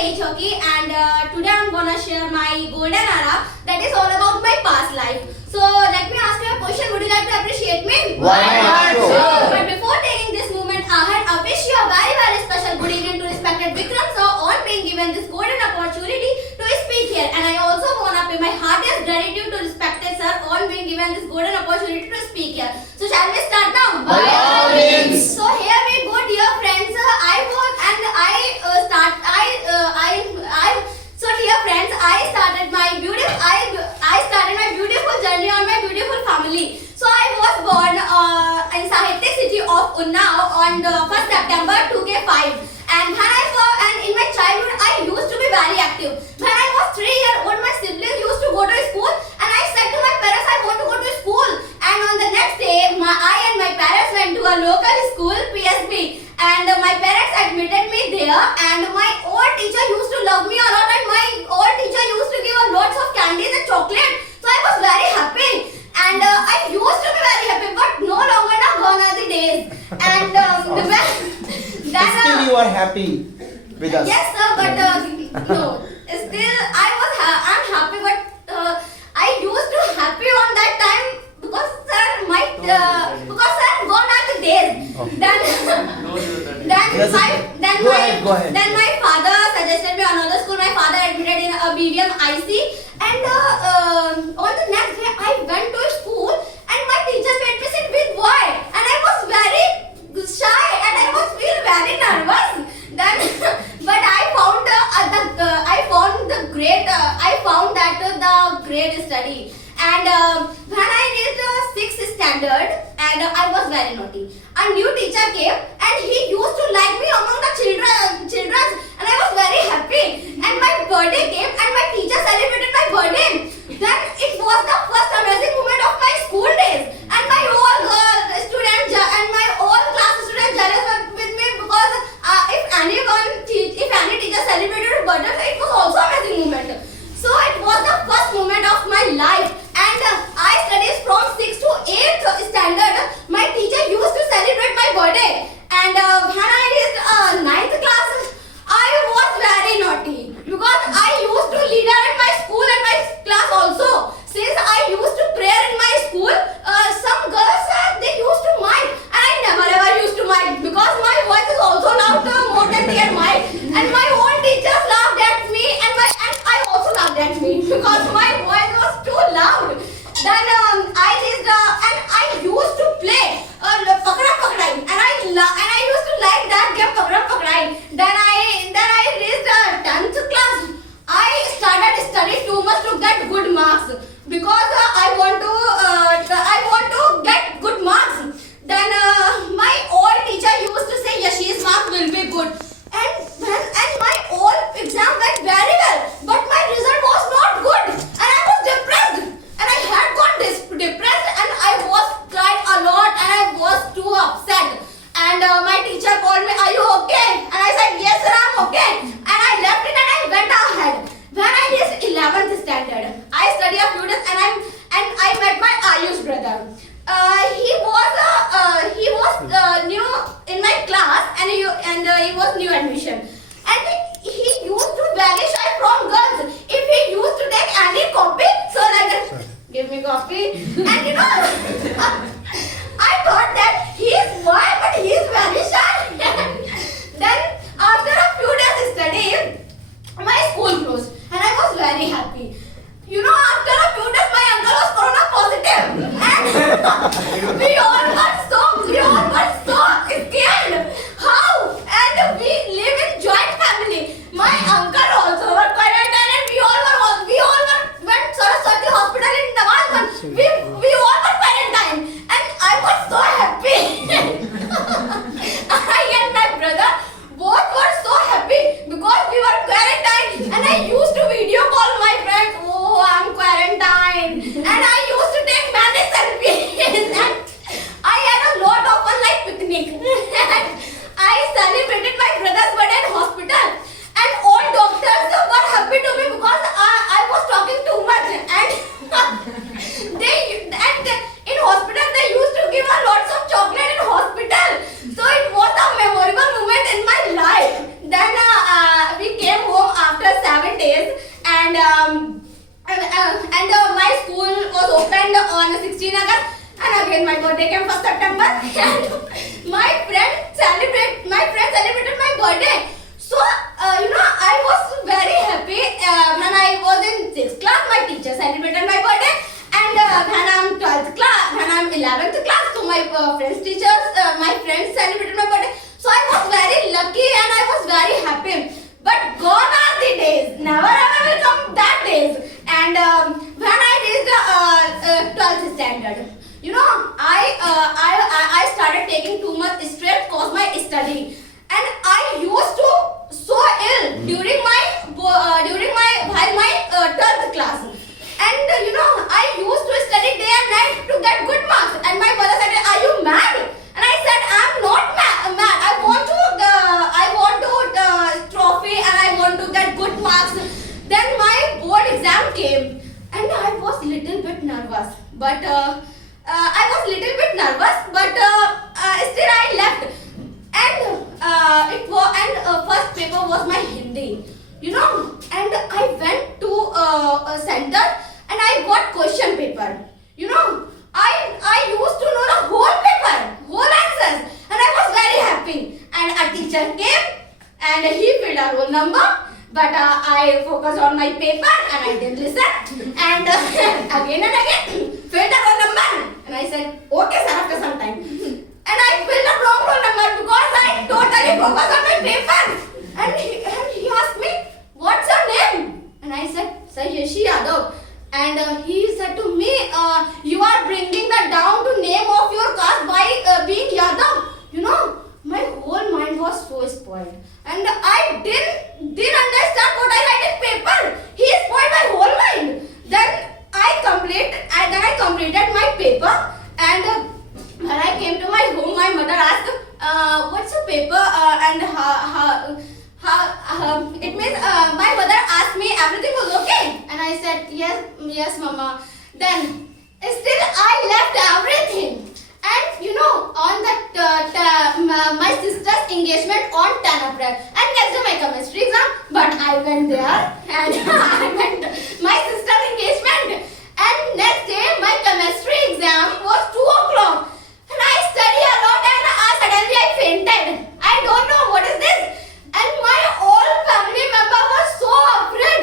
Yashi and today I'm gonna share my golden era that is all about my past life. So let me ask you a question. Would you like to appreciate me? Why not? Sure. But before taking this moment ahead, I wish you a very very special good evening to respected Vikram sir on being given this golden opportunity to speak here. And I also wanna pay my heartiest gratitude to respected sir on being given this golden opportunity to speak here. So shall we start now? By all means. So here we go, dear friends. I started my beautiful journey on my beautiful family. So I was born in Sahityik city of Unnao on the 1st September 2005. And in my childhood I used to be very active. When I was 3 years old, my siblings used to go to school, and I said to my parents I want to go to school. And on the next day, I and my parents went to a local school, PSB, and my parents admitted me there. And my old teacher used to love me a lot, and my old teacher used to give a lots of candies and chocolate. So I was very happy, and I used to be very happy, but no longer now gone are the days. And Still you are happy with us. yes sir, but no, still I'm happy, but I used to happy on that time because sir gone are the days. Go ahead. Then my father suggested me another school. My father admitted in a BVM IC, and on the next day I went to school, and my teacher made me sit with boy, and I was very shy and I was feel very nervous. Then, but I found the great study. And when I reached 6th standard, and I was very naughty, a new teacher came, and he used to like me among the children, and I was very happy. And my birthday came, and my teacher celebrated my birthday. Then it was the first amazing moment of my school days, and my whole student and my whole class student jealous with me because if any teacher celebrated a birthday, it was also amazing moment. So it was the first moment of my life, and I studied from 6th to 8th standard. My teacher used to celebrate my birthday, and when I reached 9th class, I was very naughty because I used to leader in my school and my class also. Since I used to pray in my school, some girls they used to mic, and I never ever used to mic because my voice is also loud more than their mic, and my own teachers laughed at me, and I also laughed at me because my voice was too loud. Then I used to play pakra pakrai, and I used to like that game pakra pakrai. Then I reached 10th class. I started studying too much to get good marks because I want to get good marks. Then my old teacher used to say Yashi's marks will be good, and my old exam went very well, but my result was not good, and I was depressed, and I had got depressed, and I was cried a lot, and I was too upset. And my teacher called me, "Are you okay?" And I said, "Yes sir, I'm okay." And I left it and I went ahead. When I reached 11th standard, I studied a few days, and I met my Ayush brother. He was new in my class, and he was new admission, and he used to very shy from girls. If he used to take any copy, so like that, give me copy, and I thought that he is boy, but he is very shy. Then after a few days study, my school closed, and I was very happy. After a few days, my uncle was corona positive, and we all got so scared. How? And we live in my school was opened on 16 August, and again my birthday came 1st September, and my friend celebrated my birthday. So I was very happy when I was in 6th class. My teacher celebrated my birthday, and when I'm 12th class, when I'm 11th class, so my my friends celebrated my birthday. So I was very lucky and I was very happy. But gone are the days. Never ever will come that days. And when I reached 12th standard, I started taking too much stress cause my study, and I used to so ill during my 12th class. And I used to study day and night to get good marks. And my mother said, "Are you mad?" And I said, "I'm not mad. I want to trophy and I want to get good marks." Then my board exam came, and I was little bit nervous. But still I left. And first paper was my Hindi. And I went to a center and I got question paper. I used to know the whole paper, whole answers, and I was very happy. And a teacher came and he filled a roll number, but I focused on my paper and I didn't listen. And again and again filled the roll number, and I said, "Okay sir," after some time. And I filled the wrong roll number because I totally focused on my paper. And he asked me, "What's your name?" And I said, "Sir, Yashi Yadav." And he said to me, "You are bringing the down to name of your caste by being Yadav." My whole mind was so spoiled, and I didn't understand what I write in paper. He spoiled my whole mind. Then I completed my paper, and when I came to my home, my mother asked, "What's your paper?" And it means my mother asked me everything was okay, and I said, yes mama. Then still I left everything, and on that my sister's engagement on 10 April, and next day my chemistry exam, but I went there and I went my sister's engagement, and next day my chemistry exam was 2 o'clock, and I study a lot, and suddenly I fainted. I don't know what is this. And my whole family member was so afraid.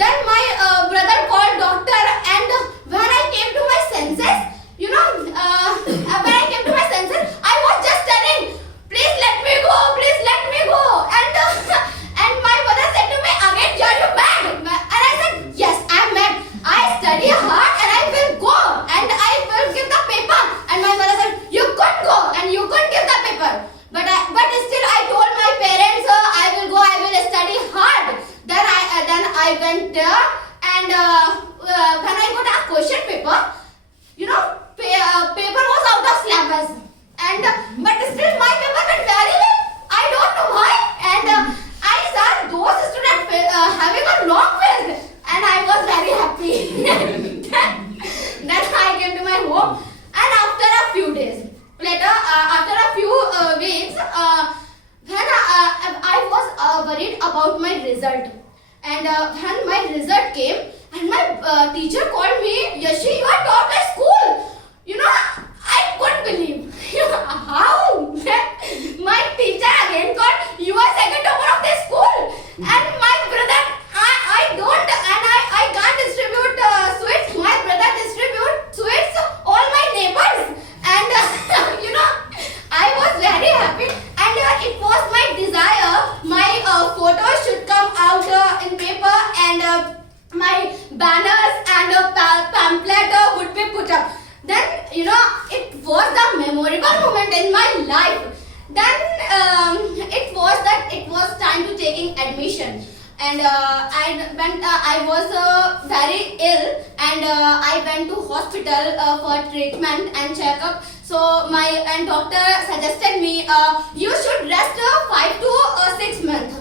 Then my brother called doctor, and when I came to my senses, I was just telling, "Please let me go, please let me go." And my mother said to me again, "Are you mad?" And I said, "Yes, I'm mad. I study hard and I will go and I will give the paper." And my mother said, "You could go and you could give the paper." But still I told my parents, "I will go, I will study hard." Then I went there, and when I got a question paper, paper was out of syllabus, and but still my paper went very well. I don't know why, and I saw those students having a long quiz, and I was very happy. Then I came to my home, and after a few days later, after a few weeks, when I was worried about my result, and when my result came, and my teacher called me, "Yashi, you are top at school." I couldn't believe. How? My teacher again called, "You are second topper of the school." And my brother, I can't distribute sweets. My brother distribute sweets all my neighbors, and I was very happy, and it was my desire my photos should come out in paper, and my banners and pamphlet would be put up. Then it was the memorable moment in my life. Then it was time to taking admission, and I was very ill, and I went to hospital for treatment and checkup. So my doctor suggested me, "You should rest 5 to 6 months."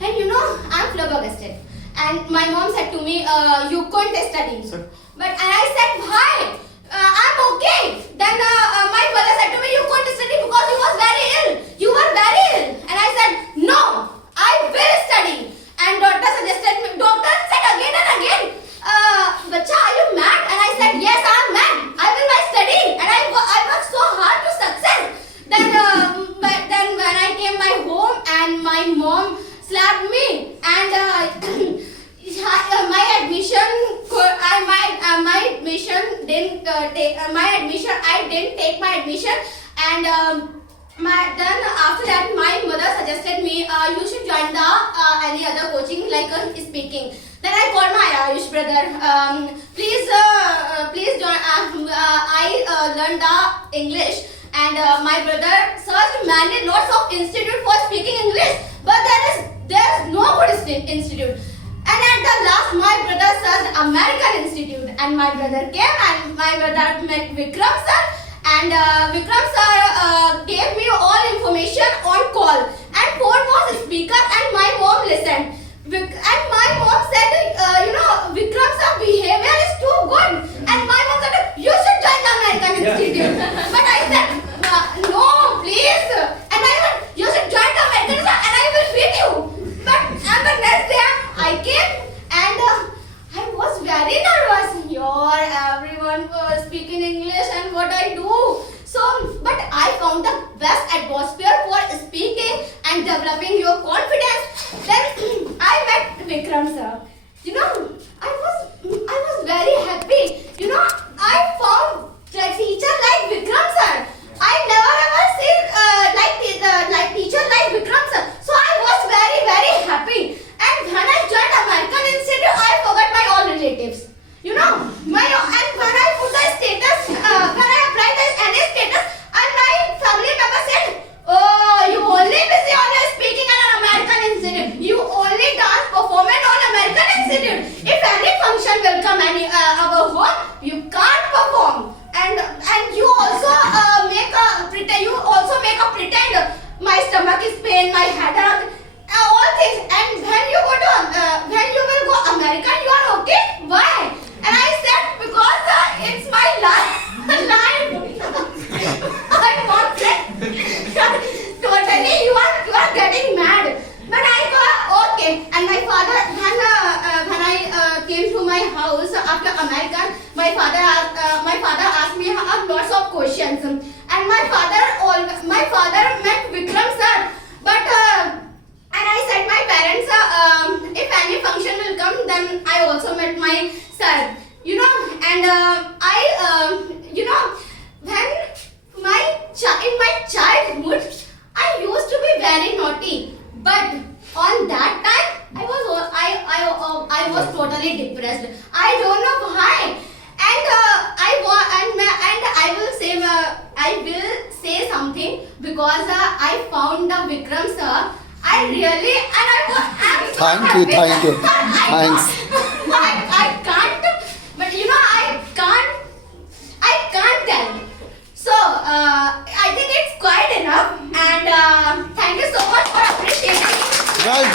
And I'm flabbergasted. And my mom said to me, "You couldn't study." And I said, "Why? I'm okay." Then my mother said to me, "You couldn't study because you was very ill. You were very ill." And I said, "No, I will study." And doctor said again and and my admission didn't take my admission. I didn't take my admission, and then after that my mother suggested me you should join the any other coaching like speaking. Then I called my Ayush brother. Please join. I learned the English, and my brother searched many lots of institute for speaking English, but there is no good institute. And at the last, my brother searched American Institute, and my brother came, and my brother met Vikram sir, and Vikram sir gave me all information on call, and phone was speaker, and my mom listened. And my mom said, Vikram sir behavior is too good, and my mom said you should join the American Institute. But I said no, please, and I said you should join the American Institute, and I will beat you. But the next day I came, and I was very nervous. Everyone was speaking English, and what I do. So, but I found the best atmosphere for speaking and developing your confidence. Then I met Vikram sir. I was very happy. I found a teacher like Vikram sir. I never ever seen like teacher like Vikram sir. So I was very very happy. And when I joined American Institute, I forgot my all relatives. And when I put the status, when I applied the NA status, and my family member said, "Oh, you only busy on speaking at an American Institute. You only dance performance on American Institute. If any function will come our home, you can't perform. And you also make a pretend. My stomach is pain, my head hurt, all things. And when you will go American, you are okay. Why?" And I said, because it's my life. I won't say. Totally, you are getting mad. But I go, okay. And my father, when I came to my house after American, my father asked me lots of questions. And my father met Vikram sir. But and I said my parents, if any function will come, then I also met my sir. And when in my childhood, I used to be very naughty. But on that time, I was totally depressed. I don't know why. And I will say something because I found the Vikram sir. I'm so happy. Thank you. Thanks. I can't, but I can't tell. So, I think it's quite enough, and thank you so much for appreciating. Right.